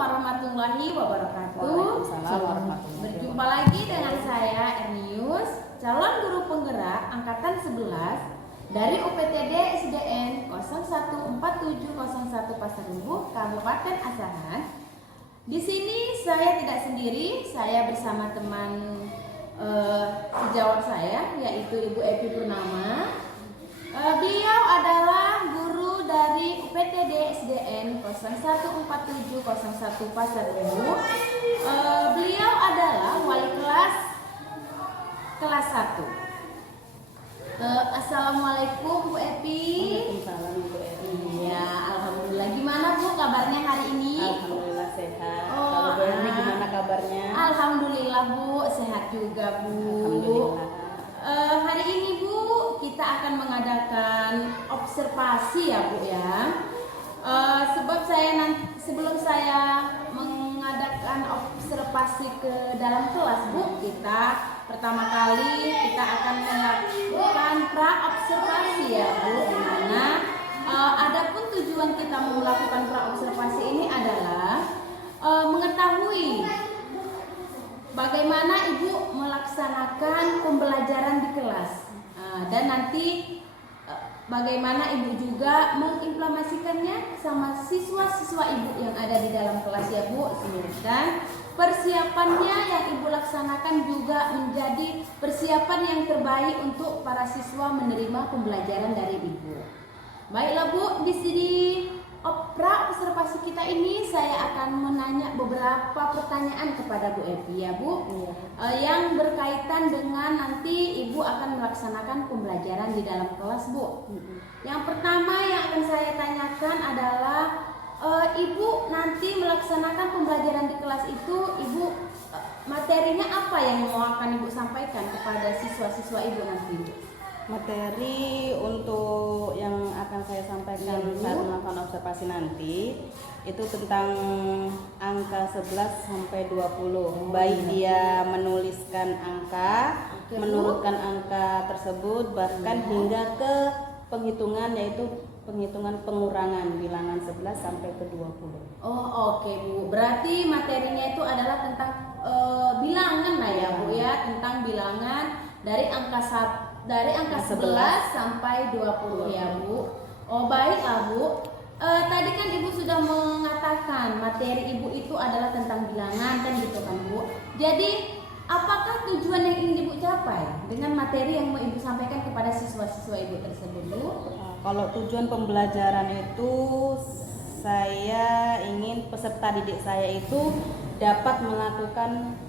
warahmatullahi wabarakatuh. Waalaikumsalam warahmatullahi Berjumpa lagi dengan saya Ernius, calon guru penggerak angkatan 11 dari UPTD SDN 014701 Pasar Rimbu, Kabupaten Asahan. Di sini saya tidak sendiri, saya bersama teman sejawat saya, yaitu Ibu Evi Purnama. Beliau adalah guru dari UPTD SDN 014701 Pasar Rimbu. Beliau adalah wali kelas 1. Assalamualaikum Bu Evi. Waalaikumsalam Bu Evi. Iya, alhamdulillah. Gimana Bu kabarnya hari ini? Alhamdulillah sehat. Oh, Kalau Bu Evi gimana kabarnya? Alhamdulillah Bu, sehat juga Bu. Alhamdulillah. Hari ini Bu, kita akan mengadakan observasi ya Bu ya. Sebab sebelum saya mengadakan observasi ke dalam kelas Bu, pertama kali kita akan melakukan pra-observasi ya Bu, dimana adapun tujuan kita melakukan pra-observasi ini adalah mengetahui bagaimana Ibu melaksanakan pembelajaran di kelas, dan nanti bagaimana Ibu juga mengimplementasikannya sama siswa-siswa Ibu yang ada di dalam kelas ya Bu. Dan persiapannya yang Ibu laksanakan juga menjadi persiapan yang terbaik untuk para siswa menerima pembelajaran dari Ibu. Baiklah Bu, di sini pra-observasi kita ini saya akan menanya beberapa pertanyaan kepada Bu Evi ya Bu, yang berkaitan dengan nanti Ibu akan melaksanakan pembelajaran di dalam kelas Bu. Yang pertama yang akan saya tanyakan adalah Ibu nanti melaksanakan pembelajaran di kelas itu, Ibu materinya apa yang mau akan Ibu sampaikan kepada siswa-siswa Ibu nanti Bu? Materi untuk yang akan saya sampaikan saat melakukan observasi nanti itu tentang angka 11 sampai 20. Baik dia menuliskan angka, menurutkan angka tersebut, bahkan hingga ke penghitungan, yaitu penghitungan pengurangan bilangan 11 sampai ke 20. Oh oke Bu, berarti materinya itu adalah tentang bilangan lah ya Bu ya, tentang bilangan dari angka 11 sampai 20 ya Bu. Oh baiklah Bu. Tadi kan Ibu sudah mengatakan materi Ibu itu adalah tentang bilangan kan gitu kan Bu. Jadi apakah tujuan yang ingin Ibu capai dengan materi yang mau Ibu sampaikan kepada siswa-siswa Ibu tersebut Bu? Kalau tujuan pembelajaran itu, saya ingin peserta didik saya itu dapat melakukan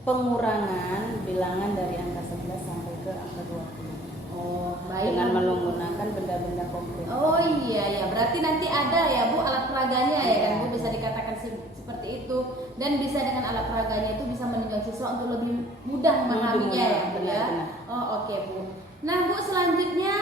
pengurangan bilangan dari angka 11 sampai ke angka 20. Oh, baik. Dengan menggunakan benda-benda komputer. Oh iya, berarti nanti ada ya Bu alat peraganya ya kan Bu, bisa dikatakan seperti itu, dan bisa dengan alat peraganya itu bisa menunjang siswa untuk lebih mudah memahaminya ya Bu ya. Oh oke Bu. Nah Bu, selanjutnya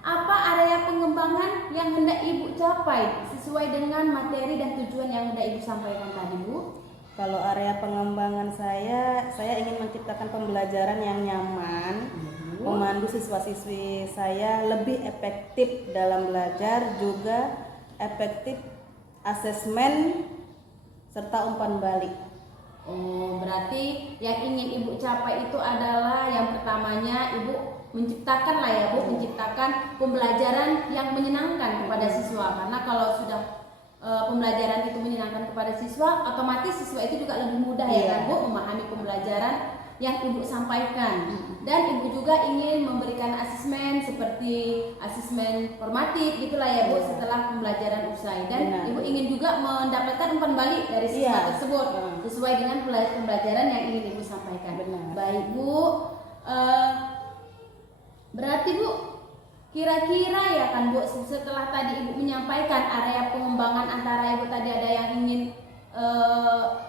apa area pengembangan yang hendak Ibu capai sesuai dengan materi dan tujuan yang hendak Ibu sampaikan tadi Bu? Kalau area pengembangan saya ingin menciptakan pembelajaran yang nyaman, memandu siswa-siswi saya lebih efektif dalam belajar, juga efektif asesmen serta umpan balik. Oh, berarti yang ingin Ibu capai itu adalah yang pertamanya Ibu menciptakan lah ya Bu, menciptakan pembelajaran yang menyenangkan kepada siswa. Karena kalau sudah pembelajaran itu menyenangkan kepada siswa, otomatis siswa itu juga lebih mudah ya kan Bu memahami pembelajaran yang Ibu sampaikan. Dan Ibu juga ingin memberikan asesmen seperti asesmen formatif gitulah ya Bu setelah pembelajaran usai. Dan Ibu ingin juga mendapatkan umpan balik dari siswa tersebut sesuai dengan pembelajaran yang ingin Ibu sampaikan. Baik Bu, berarti Bu, kira-kira ya kan Bu, setelah tadi Ibu menyampaikan area pengembangan antara Ibu tadi ada yang ingin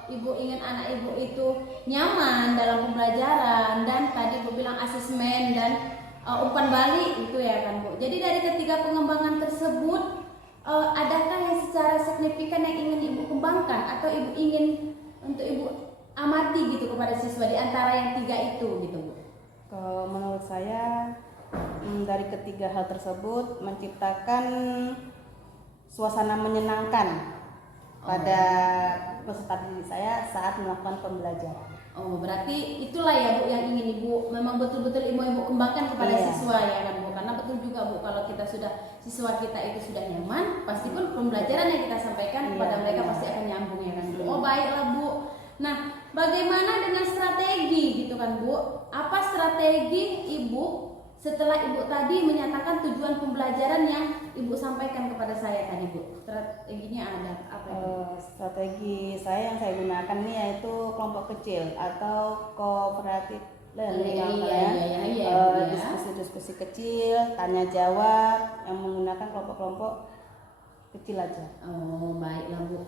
Ibu ingin anak Ibu itu nyaman dalam pembelajaran, dan tadi Ibu bilang asesmen dan umpan balik itu ya kan Bu. Jadi dari ketiga pengembangan tersebut, adakah yang secara signifikan yang ingin Ibu kembangkan atau Ibu ingin untuk Ibu amati gitu kepada siswa di antara yang tiga itu gitu Bu? Kalau menurut saya dari ketiga hal tersebut menciptakan suasana menyenangkan pada peserta didik saya saat melakukan pembelajaran. Oh, berarti itulah ya Bu yang ingin Ibu memang betul-betul Ibu kembangkan kepada Iya. siswa ya kan Bu. Karena betul juga Bu, kalau kita sudah siswa kita itu sudah nyaman, pasti pun pembelajaran yang kita sampaikan Iya, kepada mereka iya. pasti akan nyambung ya kan Bu. Oh, baiklah Bu. Nah, bagaimana dengan strategi gitu kan Bu? Apa strategi Ibu setelah Ibu tadi menyatakan tujuan pembelajaran yang Ibu sampaikan kepada saya tadi Bu? Strateginya ada apa itu? Strategi saya yang saya gunakan ini yaitu kelompok kecil atau cooperative learning Iya, yang iya, saya iya, iya, iya. diskusi-diskusi kecil, tanya jawab yang menggunakan kelompok-kelompok kecil aja. Oh, baiklah Bu.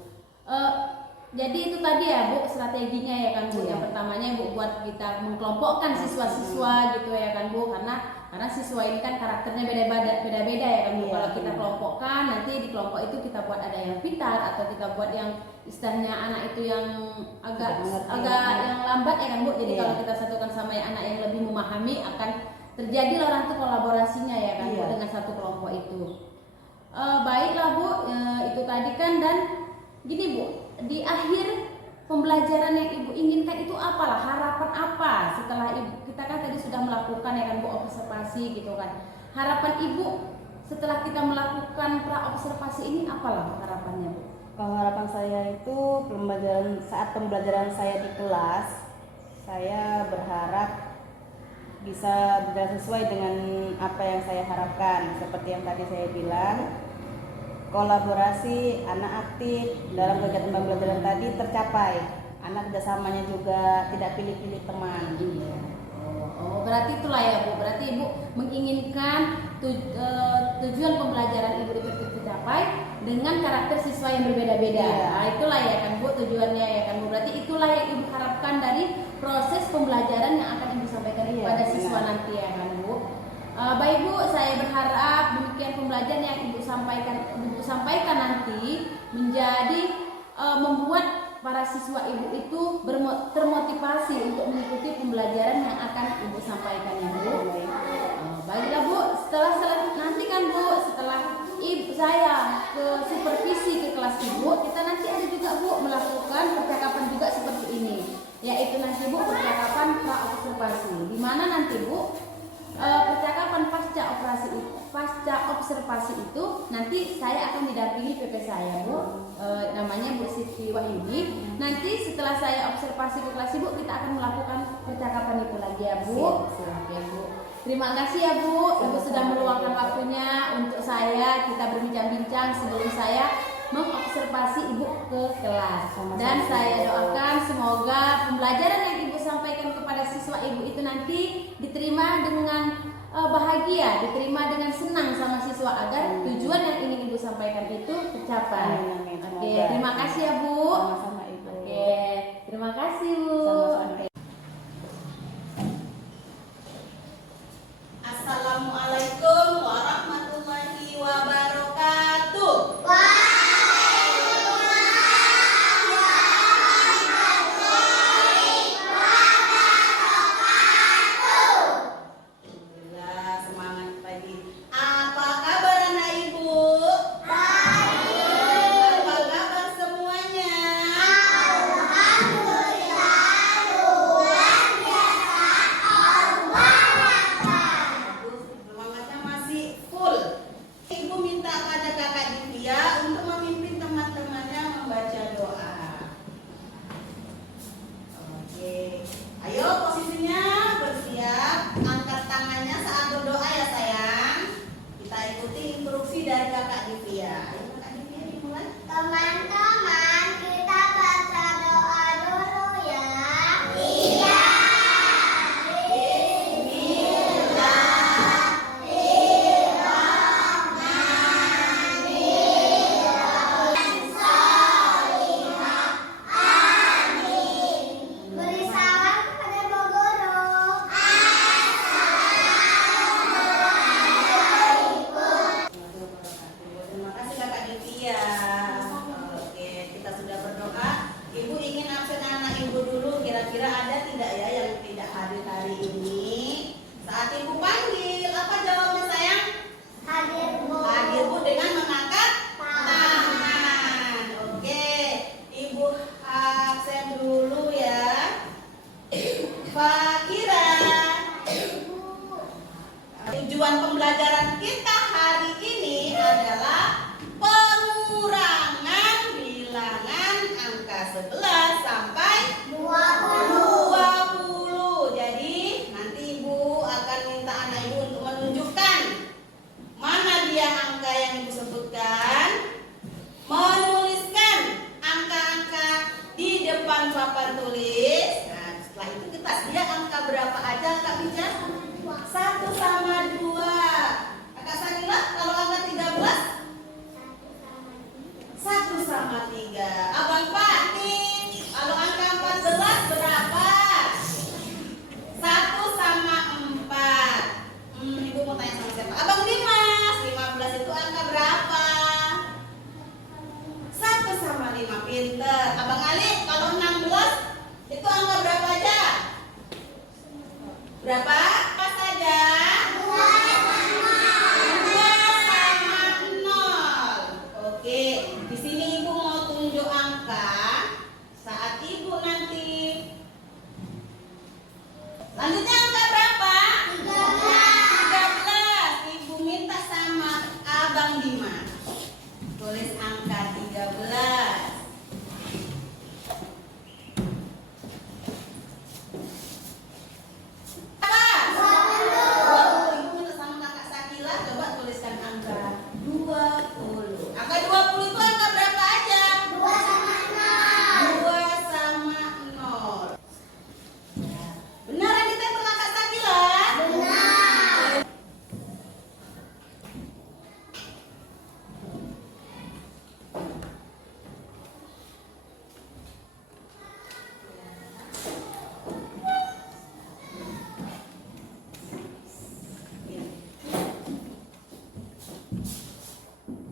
Jadi itu tadi ya Bu strateginya ya kan Bu. Iya. Yang pertamanya Bu buat kita mengkelompokkan siswa-siswa gitu ya kan Bu, karena siswa ini kan karakternya beda-beda ya kan Bu. Iya, Kalau kita iya. kelompokkan nanti di kelompok itu kita buat ada yang pintar atau kita buat yang istilahnya anak itu yang agak Tidak mengerti. yang lambat ya kan Bu. Jadi Iya. kalau kita satukan sama yang anak yang lebih memahami akan terjadi orang itu kolaborasinya ya kan Bu Iya. dengan satu kelompok itu. Baiklah Bu, itu tadi kan. Dan gini Bu, di akhir pembelajaran yang Ibu inginkan itu apalah, harapan apa setelah Ibu, kita kan tadi sudah melakukan ya kan Bu observasi gitu kan. Harapan Ibu setelah kita melakukan pra observasi ini apalah harapannya Bu? Kalau harapan saya itu saat pembelajaran saya di kelas, saya berharap bisa berjalan sesuai dengan apa yang saya harapkan. Seperti yang tadi saya bilang, kolaborasi anak aktif dalam kegiatan pembelajaran tadi tercapai. Anak kerjasamanya juga tidak pilih-pilih teman. Iya. Oh, berarti itulah ya Bu. Berarti Ibu menginginkan tujuan pembelajaran Ibu itu tercapai dengan karakter siswa yang berbeda-beda. Iya. Nah, itulah ya kan Bu tujuannya ya kan Bu. Berarti itulah yang Ibu harapkan dari proses pembelajaran yang akan Ibu sampaikan Iya, kepada benar. siswa nanti ya kan Bu. Baik Bu, saya berharap demikian pembelajaran yang Ibu sampaikan nanti menjadi membuat para siswa Ibu itu termotivasi untuk mengikuti pembelajaran yang akan Ibu sampaikan ya Bu. Baiklah Bu, setelah nanti kan Bu, setelah Ibu saya ke supervisi ke kelas Ibu, kita nanti ada juga Bu melakukan percakapan juga seperti ini, yaitu nanti Bu percakapan pra observasi, di mana nanti Bu percakapan pasca observasi itu nanti saya akan didampingi PP saya Bu, namanya Bu Siti Wahyudi. Nanti setelah saya observasi ke kelas Ibu, kita akan melakukan percakapan itu lagi ya Bu. Siap. Oke Bu, terima kasih ya Bu, Ibu sudah meluangkan waktunya untuk saya, kita berbincang-bincang sebelum saya mengobservasi Ibu ke kelas. Sama-sama. Dan saya doakan semoga pembelajaran yang Ibu sampaikan kepada siswa Ibu itu nanti diterima dengan bahagia, diterima dengan senang sama siswa agar tujuan yang ingin Ibu sampaikan itu tercapai. Amin. Oke, terima kasih ya Bu. Sama-sama Ibu. Oke, terima kasih Bu. Sama-sama. Assalamualaikum warahmatullahi wabarakatuh. Alhamdulillah, semangat pagi. Apa kabar anak ibu? Baik. Apa kabar semuanya? Semangatnya masih full. Ibu minta pada kakak Divya untuk memimpin teman-temannya membaca doa. Oke, ayo posisinya bersiap, angkat tangannya saat berdoa ya sayang. Kita ikuti instruksi dari kakak Divya. Ayo kakak Divya dimulai. Teman-teman, kita baca doa dulu ya. Iya. Beri salam kepada Bu Guru. Terima kasih kakak Divya. Oke, kita sudah berdoa. Ibu ingin absen anak ibu dulu. Kira-kira ada tidak ya yang tidak hadir hari ini? Saat ibu panggil, apa jawabnya sayang? Hadir Bu. Hadir Bu dengan mengangkat Tangan. tangan. Oke, Ibu Fakira. Tujuan pembelajaran kita hari ini adalah pengurangan bilangan angka 11 sampai 20. Jadi nanti Ibu akan minta anak Ibu untuk menunjukkan mana dia angka yang Ibu sebutkan, menuliskan angka-angka di depan papan tulis. Nah, setelah itu kita dia angka berapa aja Kak Bija? 1 sama 2. Kakak Sanila kalau angka 13? 1 sama 3. Abang Fatih kalau angka 14 berapa? 1 sama 4. Ibu mau tanya sama siapa? Abang Dimas, 15 itu angka berapa? 1 sama 5. Pinter. Abang Ali kalau 16 itu angka berapa aja? Berapa? Apa saja? 2 sama 0. Oke, di sini Ibu mau tunjuk angka saat Ibu nanti. Selanjutnya angka berapa? 13. Ibu minta sama Abang Dimas tulis angka 13.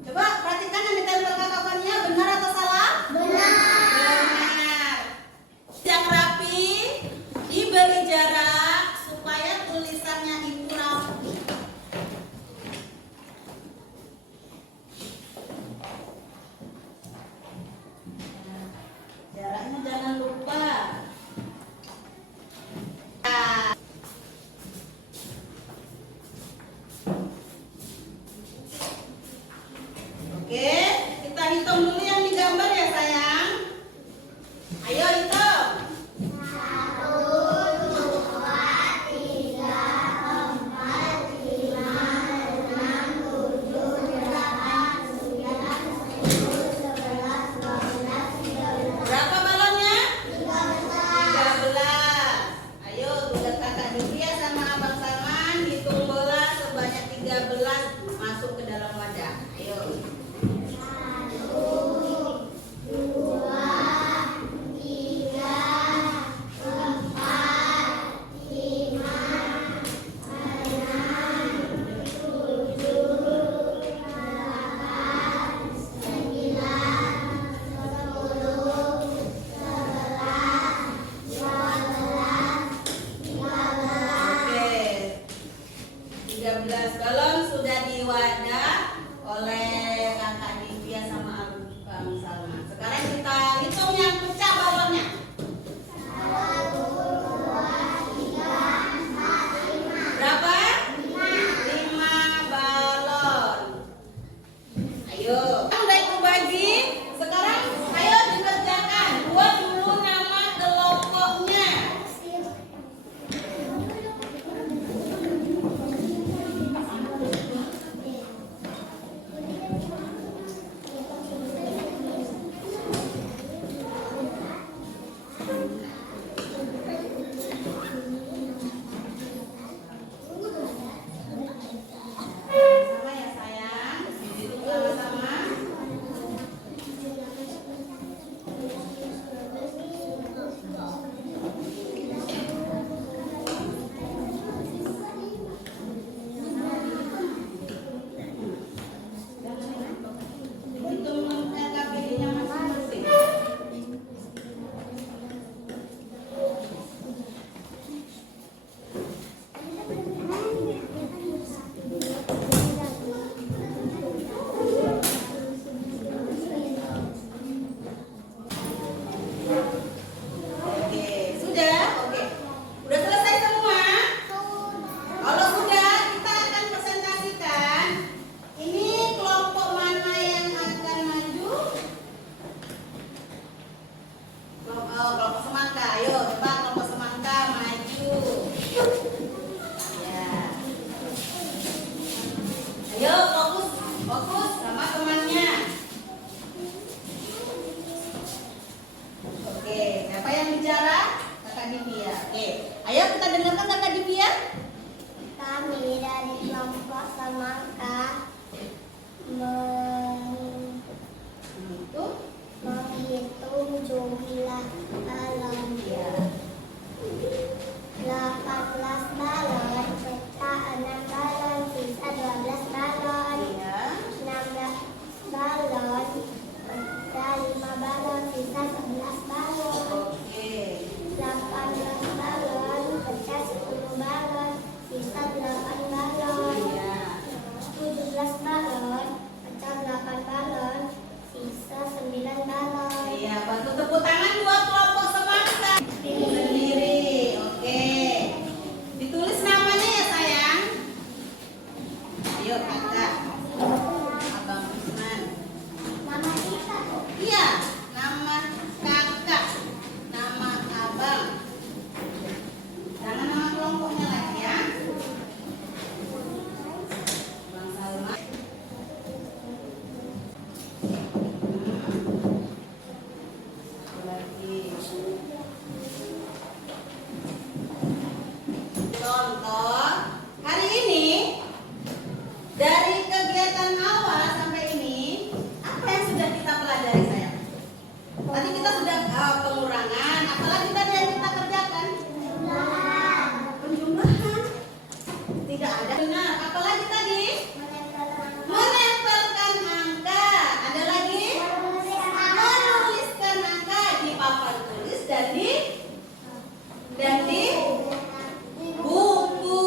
Coba perhatikan yang ditempel kakak-kakaknya, benar atau salah? Benar. Yang rapi, diberi jarak supaya tulisannya itu rapi. Jaraknya jangan lupa. Oke, kita hitung dulu yang digambar ya sayang. Ayo hitung. 1, 2, 3, 4, 5, 6, 7, 8, 9, 10, 11, 12, 13. Berapa balonnya? 13. Ayo tugas kakak Divya sama Abang Salman hitung bola sebanyak 13 masuk ke dalam wadah. Ayo. 13 balon sudah diwadah oleh kakak Divya sama Abang Salman. Sekarang kita hitung yang pecah balonnya. 1, 2, 3, 4, 5. Berapa? 5 balon. Ayo, udah Ibu bagi. Sekarang ayo dikerjakan. Buat dulu nama kelompoknya. Ya. Ayo fokus, fokus sama temannya. Oke, siapa yang bicara? Kakak Divya. Oke, ayo kita dengarkan Kakak Divya. Kami dari kelompok semangka menghitung jumlah balon. Ya. 18 balon, pecah 6 balon, sisa 12 balon. Iya. 16 balon, pecah 5 balon, sisa 11 balon. Oke. 18 balon, pecah 10 balon, sisa 8 balon. Iya. 17 balon, pecah 8 balon, sisa 9 balon. Iya, bantu tepuk tangan buat kelompok semangka. Sendiri. Oke. Ditulis namanya ya sayang. Ayo kakak. Abang Usman. Nama kita Iya, nama kakak, nama abang. Jangan nama kelompoknya lagi ya. Bang Salma. Lagi. Contoh, hari ini dari kegiatan awal sampai ini, apa yang sudah kita pelajari sayang? Tadi kita sudah pengurangan, apalagi tadi yang kita kerjakan? Penjumlahan. Tidak ada. Benar, apalagi tadi? Menempelkan angka. Ada lagi? Menuliskan angka di papan tulis dan di buku,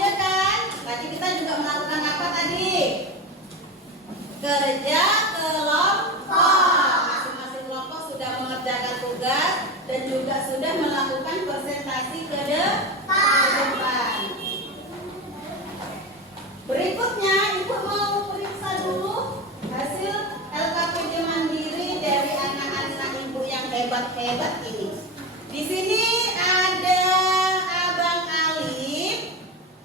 ya kan? Tadi kita juga melakukan apa tadi? Kerja kelompok. Masing-masing kelompok sudah mengerjakan tugas dan juga sudah melakukan presentasi ke depan. Berikutnya, Ibu mau periksa dulu hasil LKPD Mandiri dari anak-anak Ibu yang hebat-hebat ini. Di sini ada Abang Alif.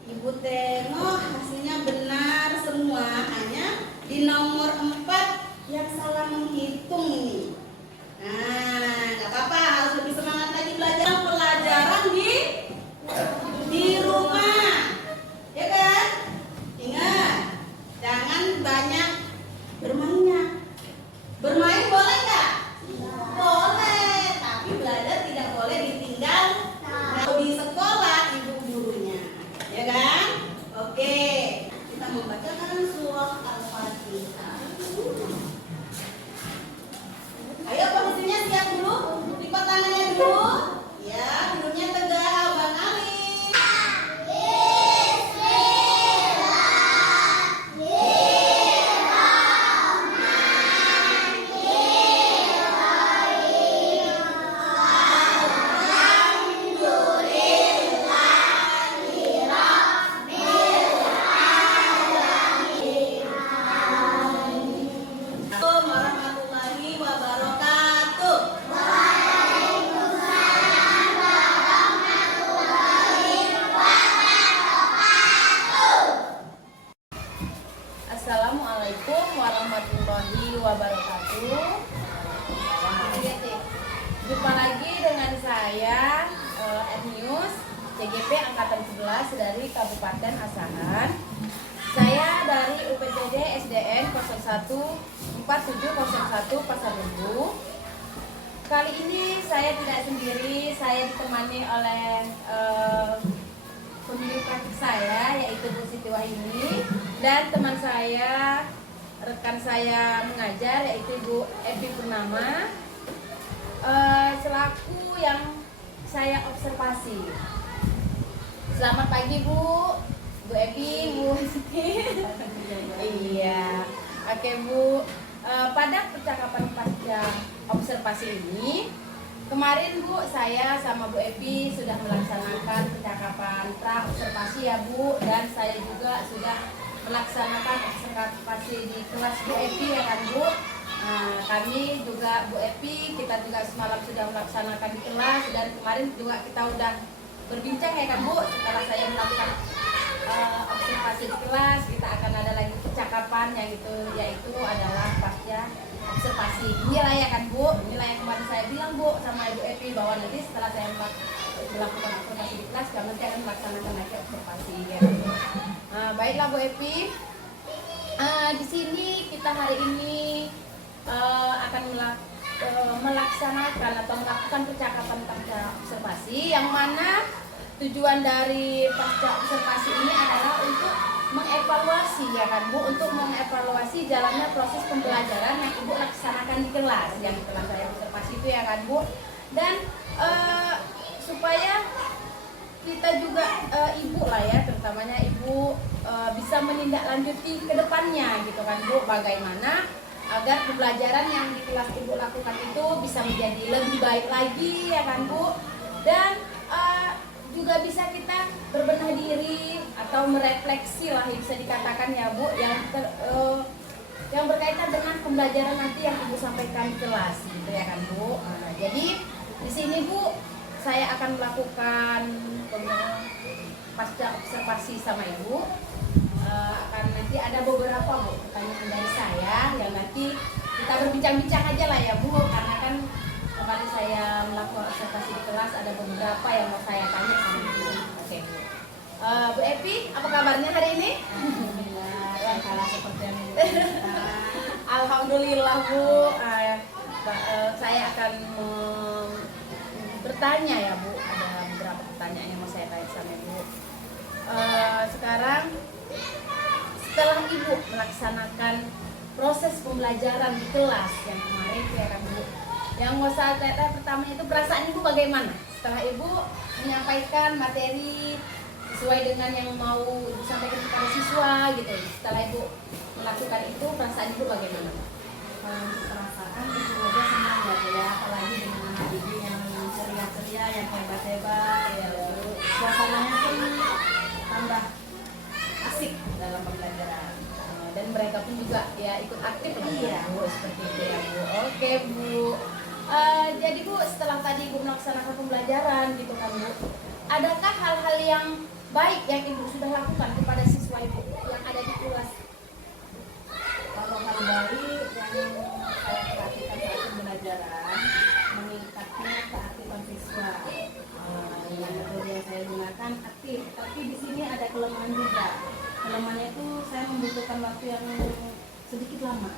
Ibu tengok hasilnya benar semua, hanya di nomor 4 yang salah menghitung ini. Nah, nggak apa-apa, harus lebih semangat lagi belajar pelajaran di rumah. Ya kan? Ingat, jangan banyak bermainnya. Bermain boleh nggak? Boleh, tapi belajar tidak boleh ditinggal. Kalau di sekolah ibu gurunya, ya kan? Oke, kita membacakan surah Al-Fatihah. Ayo posisinya siap dulu, lipat tangannya dulu. Ya, duduknya tegak, Abang Ali. Assalamualaikum warahmatullahi wabarakatuh. Assalamualaikum warahmatullahi wabarakatuh. Jumpa lagi dengan saya Ednius, CGP Angkatan 11 dari Kabupaten Asahan. Saya dari UPTD SDN 014701 Pasar Minggu. Kali ini saya tidak sendiri, saya ditemani oleh pembimbing praktik saya, yaitu Bu Siti Wahini, dan teman saya, rekan saya mengajar, yaitu Bu Evi Purnama, selaku yang saya observasi. Selamat pagi Bu Evi, Bu Siti. Iya, oke Bu. Pada percakapan pasca observasi ini, kemarin Bu, saya sama Bu Evi sudah melaksanakan percakapan pra observasi ya Bu, dan saya juga sudah melaksanakan observasi di kelas Bu Evi ya kan Bu. Kami juga Bu Evi, kita juga semalam sudah melaksanakan di kelas, dan kemarin juga kita udah berbincang ya kan Bu. Setelah saya melakukan observasi di kelas, kita akan ada lagi percakapan yaitu adalah pasca observasi. Inilah ya kan Bu, inilah yang kemarin saya bilang Bu sama Ibu Epi bahwa nanti setelah saya melakukan observasi di kelas, kami nanti akan melaksanakan lagi observasi ya. Baiklah Bu Epi, di sini kita hari ini akan melaksanakan atau melakukan percakapan pasca observasi, yang mana tujuan dari pasca observasi ini adalah untuk mengevaluasi ya kan Bu, untuk mengevaluasi jalannya proses pembelajaran yang Ibu laksanakan di kelas, yang telah saya observasi itu ya kan Bu. Dan supaya kita juga Ibu lah ya, terutamanya Ibu bisa menindaklanjuti ke depannya gitu kan Bu, bagaimana agar pembelajaran yang di kelas Ibu lakukan itu bisa menjadi lebih baik lagi ya kan Bu. Dan juga bisa kita berbenah diri atau merefleksi lah bisa dikatakan ya Bu, yang berkaitan dengan pembelajaran nanti yang Ibu sampaikan di kelas gitu ya kan Bu. Jadi di sini Bu, saya akan melakukan pasca observasi sama Ibu. Akan nanti ada beberapa Bu pertanyaan dari saya yang nanti kita berbincang-bincang aja lah ya Bu, karena kan kemarin saya melakukan observasi di kelas ada beberapa yang mau saya tanya sama Ibu. Oke Bu. Bu Epi, apa kabarnya hari ini? Alhamdulillah, yang kalah seperti yang Alhamdulillah Bu. Saya akan bertanya ya Bu, ada beberapa pertanyaan yang mau saya tanya sama Ibu. Sekarang setelah Ibu melaksanakan proses pembelajaran di kelas yang kemarin ya kan Bu, yang mau saya tanya pertama itu perasaan Ibu bagaimana setelah Ibu menyampaikan materi sesuai dengan yang mau disampaikan kepada siswa gitu. Setelah Ibu melakukan itu, perasaan Ibu bagaimana? perasaan itu aja senang ya, apalagi dengan anak didik yang ceria-ceria, yang hebat-hebat ya, suasananya pun tambah asik dalam pembelajaran. Dan mereka pun juga ya ikut aktif lah ya Bu, seperti itu ya Bu. Oke Bu. Jadi Bu, setelah tadi Ibu melaksanakan pembelajaran gitu kan Bu, adakah hal-hal yang baik yang Ibu sudah lakukan kepada siswa Ibu yang ada di kelas? Kalau hal baik yang saya perhatikan saat pembelajaran, meningkatnya keaktifan siswa. Yang metode yang saya gunakan aktif, tapi di sini ada kelemahan juga. Kelemahannya itu saya membutuhkan waktu yang sedikit lama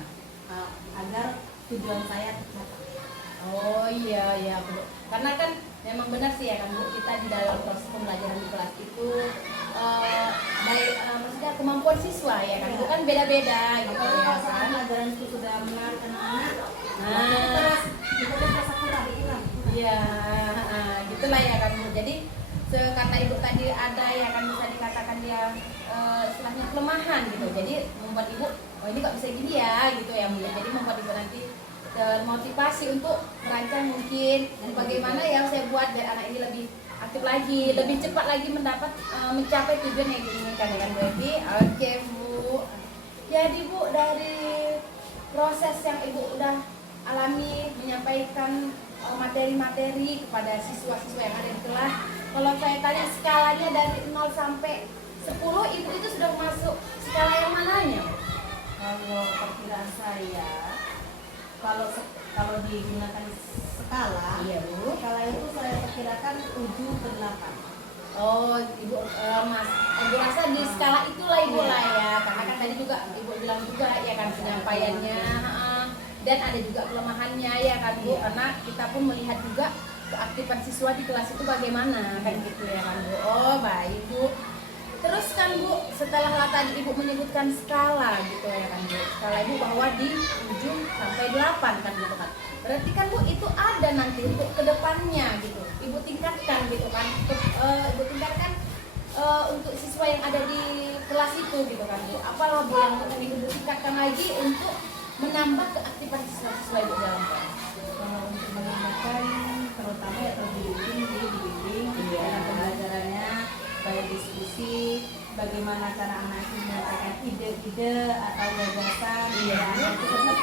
agar tujuan saya tercapai. Oh iya Bu. Karena kan memang benar sih ya kan Bu, kita di dalam proses pembelajaran di kelas itu maksudnya kemampuan siswa ya kan, itu kan beda-beda gitu Kalau ya saat kan. pelajaran itu sudah menarik anak-anak, kita rasa kurang hilang. Iya, gitulah ya kan Bu. Jadi kata Ibu tadi ada ya kan bisa dikatakan dia istilahnya kelemahan gitu. Jadi membuat Ibu, oh ini kok bisa gini ya gitu ya Bu. Jadi membuat Ibu nanti termotivasi untuk merancang mungkin dan bagaimana yang saya buat biar anak ini lebih aktif lagi, lebih cepat lagi mencapai tujuan yang diinginkan ya kan Bu Evi. Oke Bu. Jadi Bu, dari proses yang Ibu udah alami menyampaikan materi-materi kepada siswa-siswa yang ada di kelas, kalau saya tanya skalanya dari 0 sampai 10, Ibu itu sudah masuk skala yang mananya? Kalau perkiraan saya, kalau digunakan skala, Iya Bu. skala itu saya perkirakan 7 ke 8. Oh, Ibu Ibu rasa di skala itulah Ibu lah ya, karena kan tadi juga Ibu bilang juga ya kan penyampaiannya, dan ada juga kelemahannya ya kan Bu, karena kita pun melihat juga keaktifan siswa di kelas itu bagaimana kan gitu ya kan Bu. Oh baik Bu. Terus kan Bu, setelah tadi Ibu menyebutkan skala gitu ya kan Bu, skala Ibu bahwa di 7 sampai 8 kan gitu kan. Berarti kan Bu itu ada nanti untuk kedepannya gitu, Ibu tingkatkan gitu kan, Ibu tingkatkan untuk siswa yang ada di kelas itu gitu kan Bu. Apalah Bu yang akan Ibu tingkatkan lagi untuk menambah keaktifan siswa-siswa Ibu dalam kelas? Kalau untuk menambahkan, terutama ya dibimbing dalam pembelajarannya, baik diskusi, bagaimana cara anak itu menyampaikan ide-ide atau gagasan, anak itu tetap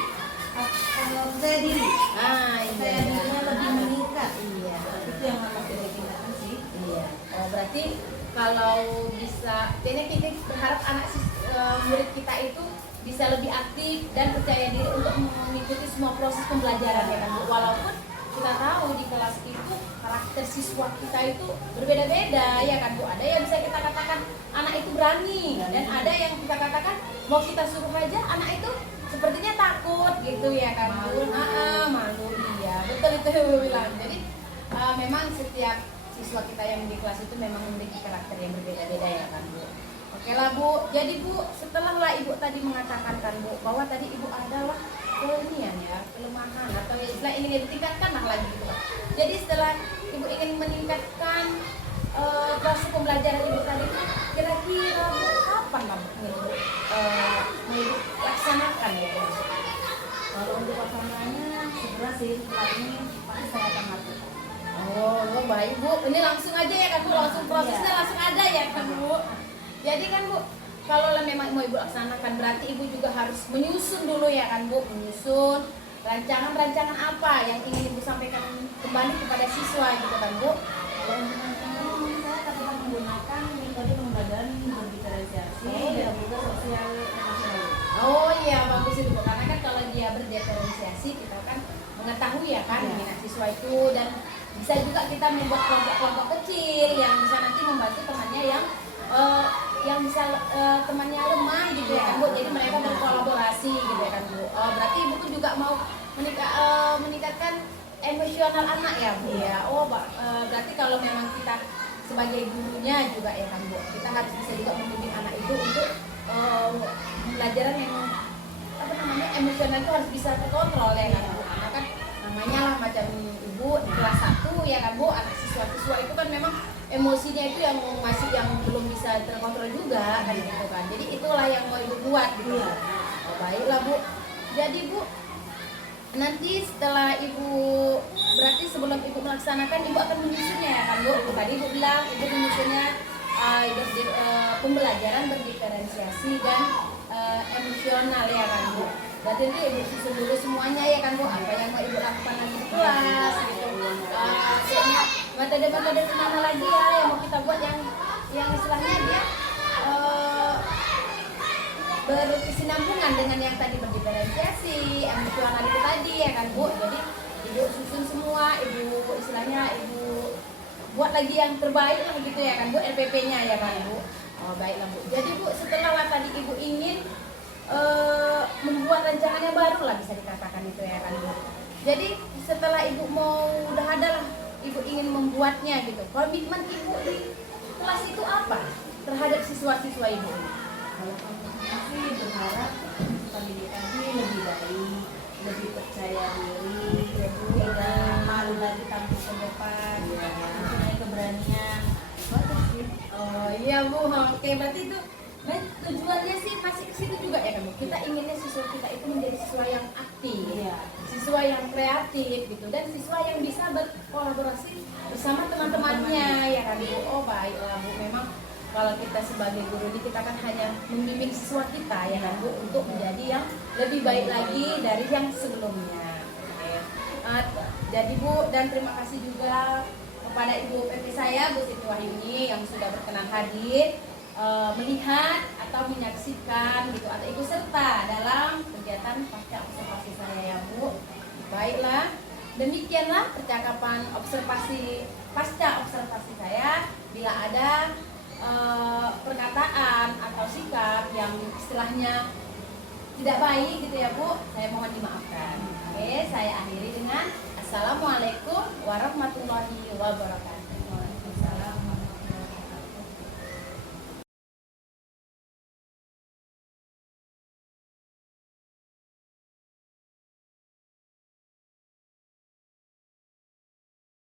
percaya diri. Iya. Percaya dirinya lebih meningkat. Iya. Itu yang harus kita tingkatkan sih. Iya. Berarti kalau bisa, jadi kita berharap murid kita itu bisa lebih aktif dan percaya diri untuk mengikuti semua proses pembelajaran ya kan Bu. Walaupun kita tahu di kelas itu karakter siswa kita itu berbeda-beda ya kan Bu. Ada yang bisa kita katakan anak itu berani dan ada yang kita katakan mau kita suruh aja anak itu sepertinya takut gitu ya kan Bu. Malu iya betul itu Bu bilang. Jadi memang setiap siswa kita yang di kelas itu memang memiliki karakter yang berbeda-beda ya kan Bu. Oke lah Bu, jadi Bu setelah lah Ibu tadi mengatakan kan Bu bahwa tadi Ibu adalah kelemahan atau istilah ini ditingkatkan lah lagi gitu Pak. Jadi setelah Ibu ingin meningkatkan proses pembelajaran Ibu tadi, kira-kira Bu kapan lah Bu Ibu laksanakan ya Bu? Kalau untuk pelaksanaannya segera sih, setelah ini pasti saya akan lakukan. Oh baik Bu, ini langsung aja ya kan Bu, langsung prosesnya langsung ada ya kan Bu. Jadi kan Bu, kalau memang mau Ibu laksanakan berarti Ibu juga harus menyusun dulu ya kan Bu, menyusun rancangan-rancangan apa yang ingin Ibu sampaikan kembali kepada siswa gitu kan Bu. Kalau untuk rancangan saya akan menggunakan metode pembelajaran berdiferensiasi dan juga sosial emosional. Oh iya bagus itu Bu, karena kan kalau dia berdiferensiasi kita kan mengetahui ya kan minat siswa itu dan bisa juga kita membuat kelompok-kelompok kecil yang bisa nanti membantu temannya yang bisa temannya lemah gitu ya kan Bu, jadi mereka berkolaborasi gitu ya kan Bu. Berarti Ibu pun juga mau meningkatkan emosional anak ya Bu ya. Berarti kalau memang kita sebagai gurunya juga ya kan Bu, kita harus bisa juga membimbing anak itu untuk pembelajaran yang emosional itu harus bisa terkontrol ya kan Bu. Karena kan namanya lah macam Ibu di kelas 1 ya kan Bu, anak siswa-siswa itu kan memang emosinya itu yang belum bisa terkontrol juga kan gitu kan. Jadi itulah yang mau Ibu buat gitu. Baiklah Bu. Jadi Bu, nanti setelah Ibu berarti sebelum Ibu melaksanakan Ibu akan menyusunnya ya kan Bu. Tadi Ibu bilang Ibu menyusunnya pembelajaran berdiferensiasi dan emosional ya kan Bu. Berarti nanti Ibu susun dulu semuanya ya kan Bu, apa yang mau Ibu lakukan nanti di kelas gitu. Metode-metode mana lagi ya yang mau kita buat yang istilahnya dia berkesinambungan dengan yang tadi berdiferensiasi, emosional itu tadi ya kan Bu. Jadi Ibu susun semua, Ibu istilahnya Ibu buat lagi yang terbaik lah gitu ya kan Bu, LPP-nya ya kan Bu. Baiklah Bu. Jadi Bu setelah tadi Ibu ingin membuat rancangannya baru lah bisa dikatakan itu ya kan Bu. Jadi setelah Ibu mau udah ada lah Ibu ingin membuatnya gitu, komitmen Ibu di kelas itu apa terhadap siswa-siswa Ibu? Kalau konsentrasi berharap pendidikan ini lebih baik, lebih percaya diri, tidak malu lagi tampil ke depan, mempunyai keberanian. Bagus sih. Oh iya Bu, oke berarti itu tujuannya sih masih ke situ juga ya kan Bu. Kita inginnya siswa kita itu menjadi siswa yang aktif, siswa yang kreatif gitu, dan siswa yang bisa berkolaborasi bersama teman-temannya ya kan Bu. Oh baiklah Bu, memang kalau kita sebagai guru ini kita kan hanya membimbing siswa kita ya kan Bu untuk menjadi yang lebih baik lagi dari yang sebelumnya. Jadi Bu, dan terima kasih juga kepada Ibu PP saya Bu Siti Wahyuni yang sudah berkenan hadir melihat atau menyaksikan gitu atau ikut serta dalam kegiatan pasca observasi saya ya Bu. Baiklah, demikianlah percakapan observasi pasca observasi saya. Bila ada perkataan atau sikap yang istilahnya tidak baik gitu ya Bu, saya mohon dimaafkan. Oke, saya akhiri dengan Assalamualaikum warahmatullahi wabarakatuh.